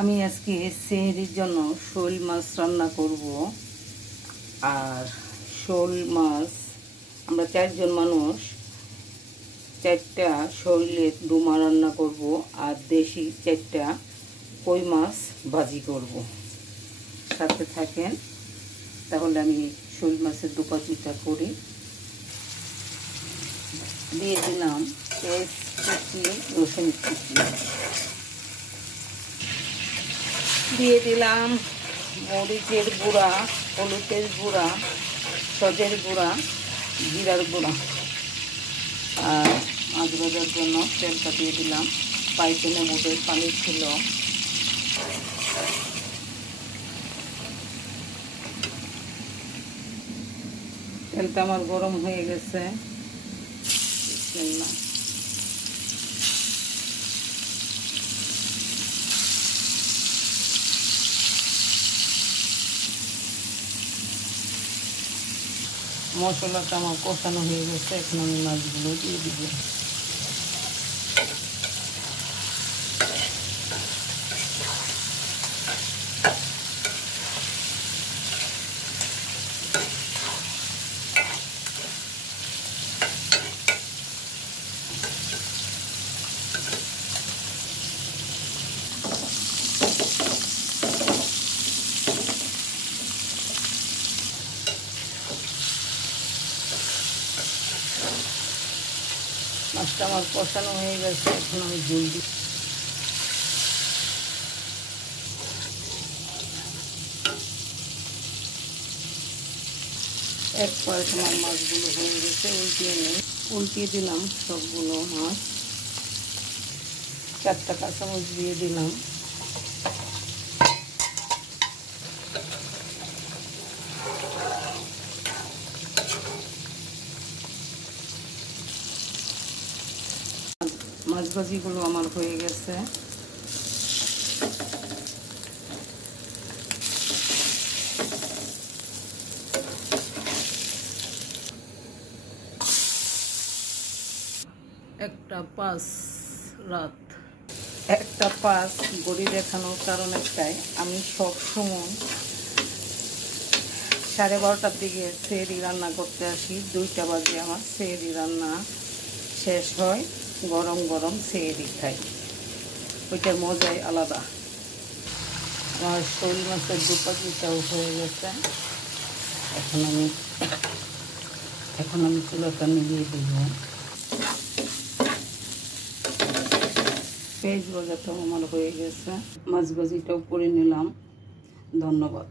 আমি আজকে সেহরির জন্য শোল মাছ রান্না করব। আর শোল মাছ আমরা 4 জন মানুষ, 4টা শোলের ডুমা রান্না করব আর দেশি 4টা কই মাছ ভাজি করব। সাথে থাকেন, তাহলে আমি শোল মাছের ডুপাচিটা করি। দিয়ে দিলাম পেঁয়াজ কুচি, রসুন কুচি, দিয়ে দিলাম মরিচের গুঁড়া, হলুদের গুঁড়া, সজের গুঁড়া, জিরার গুঁড়া। আর মাছ ভাজার জন্য তেলটা দিয়ে দিলাম। পাইপেনে বোটের পানি ছিল। তেলটা আমার গরম হয়ে গেছে। বিসমিল্লাহ। মশলাটা আমার কষানো হয়ে গেছে, এখন আমি মাছগুলো দিয়ে দিব। মাছটা আমার কষানো হয়ে গেছে, এখন আমি ঝোল দিই। এক পাশ আমার মাছগুলো হয়ে গেছে, উল্টিয়ে দিলাম সবগুলো মাছ। 4টা কাঁচামরিচ দিয়ে দিলাম। মাছ ভাজিগুলো আমার হয়ে গেছে। একটা 5 রাত, একটা 5 গড়ি দেখানোর কারণ একটাই, আমি সব সময় 12:30টার দিকে সেহরি রান্না করতে আসি। 2টা বাজে আমার সেহরি রান্না শেষ হয়। গরম গরম সেহরি খাই, ওইটার মজাই আলাদা। আমার শোল মাছের ডুপাচিটাও হয়ে গেছে। এখন আমি চুলাটা নিভিয়ে দিব। পেঁয়াজ ভাজাটাও আমার হয়ে গেছে, মাছ ভাজিটাও করে নিলাম। ধন্যবাদ।